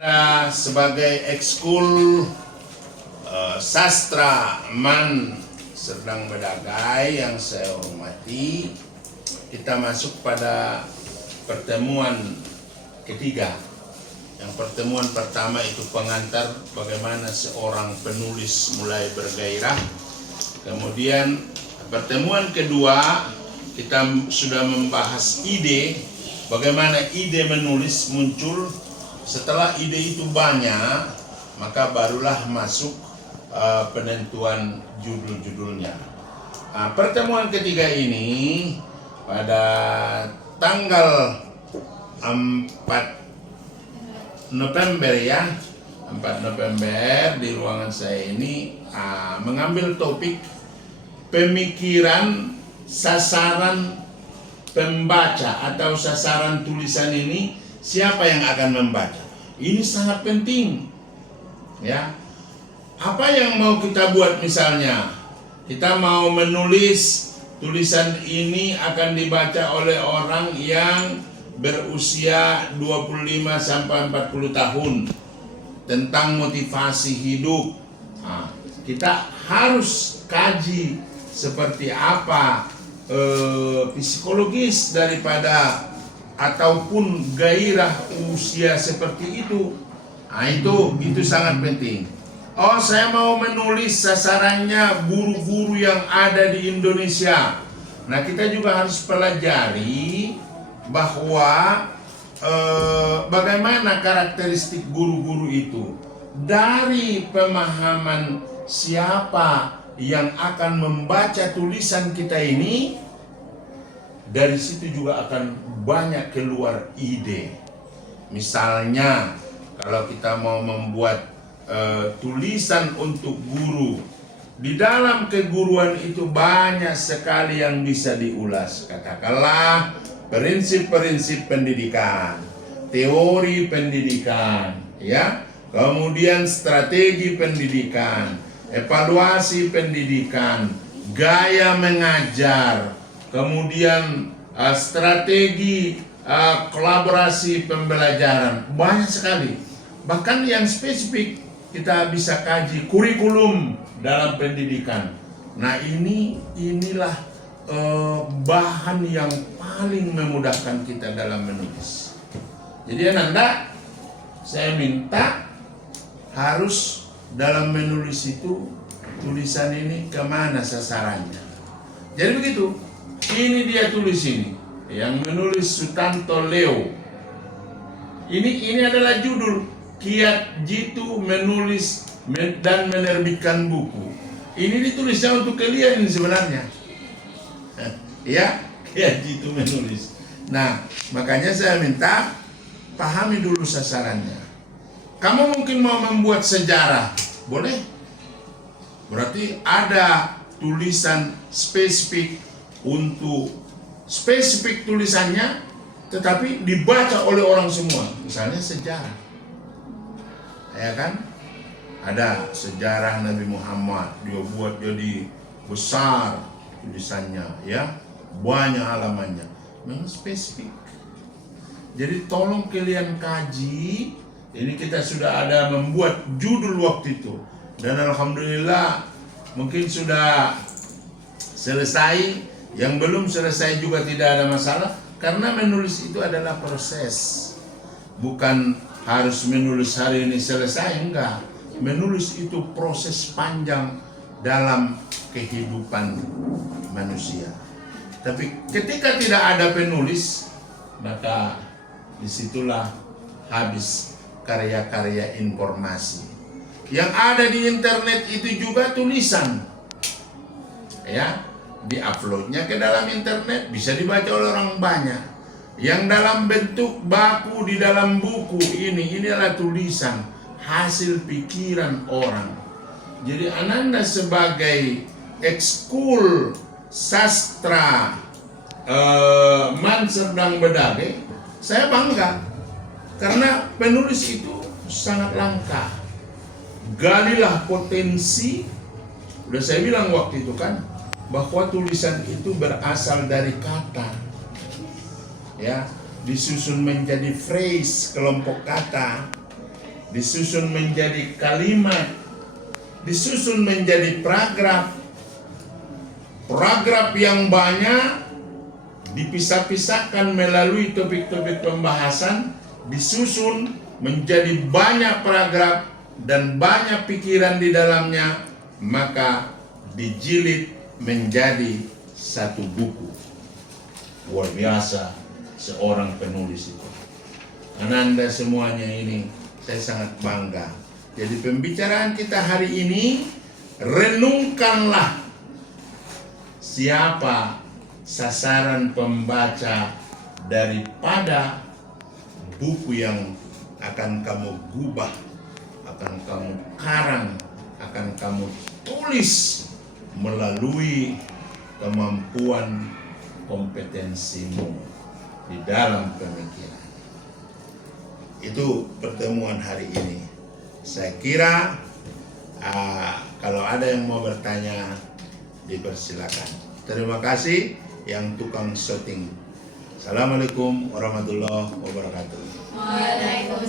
Nah, sebagai ekskul sastra Man Serdang Bedagai yang saya hormati, kita masuk pada pertemuan ketiga. Yang pertemuan pertama itu pengantar bagaimana seorang penulis mulai bergairah. Kemudian pertemuan kedua kita sudah membahas ide, bagaimana ide menulis muncul. Setelah ide itu banyak, maka barulah masuk penentuan judul-judulnya. Pertemuan ketiga ini pada tanggal 4 November ya, 4 November di ruangan saya ini mengambil topik pemikiran sasaran pembaca atau sasaran tulisan ini, siapa yang akan membaca. Ini sangat penting ya. Apa yang mau kita buat, misalnya kita mau menulis tulisan ini akan dibaca oleh orang yang berusia 25 sampai 40 tahun tentang motivasi hidup. Kita harus kaji seperti apa psikologis daripada ataupun gairah usia seperti itu. Itu sangat penting. Saya mau menulis sasarannya guru-guru yang ada di Indonesia. Nah, kita juga harus pelajari bahwa bagaimana karakteristik guru-guru itu. Dari pemahaman siapa yang akan membaca tulisan kita ini, dari situ juga akan banyak keluar ide. Misalnya, kalau kita mau membuat tulisan untuk guru, di dalam keguruan itu banyak sekali yang bisa diulas. Katakanlah prinsip-prinsip pendidikan, teori pendidikan, ya, kemudian strategi pendidikan, evaluasi pendidikan, gaya mengajar, kemudian strategi kolaborasi pembelajaran, banyak sekali. Bahkan yang spesifik kita bisa kaji kurikulum dalam pendidikan. Nah, inilah bahan yang paling memudahkan kita dalam menulis. Jadi Ananda, saya minta harus dalam menulis itu, tulisan ini kemana sasarannya. Jadi begitu. Ini dia tulis ini, yang menulis Sutanto Leo. Ini adalah judul, Kiat Jitu menulis dan menerbitkan buku. Ini ditulisnya untuk kalian sebenarnya. Ya, Kiat Jitu menulis. Nah, makanya saya minta pahami dulu sasarannya. Kamu mungkin mau membuat sejarah, boleh. Berarti ada tulisan spesifik untuk spesifik tulisannya, tetapi dibaca oleh orang semua. Misalnya sejarah, ya kan? Ada sejarah Nabi Muhammad, dia buat jadi besar tulisannya, ya, banyak halamannya, memang spesifik. Jadi tolong kalian kaji. Ini kita sudah ada membuat judul waktu itu, dan alhamdulillah mungkin sudah selesai. Yang belum selesai juga tidak ada masalah, karena menulis itu adalah proses. Bukan harus menulis hari ini selesai, enggak. Menulis itu proses panjang dalam kehidupan manusia. Tapi ketika tidak ada penulis, maka disitulah habis karya-karya informasi. Yang ada di internet itu juga tulisan, ya, di-uploadnya ke dalam internet, bisa dibaca oleh orang banyak. Yang dalam bentuk baku di dalam buku ini adalah tulisan, hasil pikiran orang. Jadi Ananda sebagai ekskul sastra Man Serdang Bedagai, saya bangga, karena penulis itu sangat langka. Galilah potensi. Udah saya bilang waktu itu kan, bahwa tulisan itu berasal dari kata, ya, disusun menjadi phrase, kelompok kata, disusun menjadi kalimat, disusun menjadi paragraf. Paragraf yang banyak dipisah-pisahkan melalui topik-topik pembahasan, disusun menjadi banyak paragraf dan banyak pikiran di dalamnya, maka dijilid menjadi satu buku. Luar biasa seorang penulis itu. Ananda semuanya ini, saya sangat bangga. Jadi pembicaraan kita hari ini, renungkanlah siapa sasaran pembaca daripada buku yang akan kamu gubah, akan kamu karang, akan kamu tulis melalui kemampuan kompetensimu di dalam pemikiran. Itu pertemuan hari ini. Saya kira kalau ada yang mau bertanya, dipersilakan. Terima kasih yang tukang syuting. Assalamualaikum warahmatullahi wabarakatuh. Waalaikumsalam.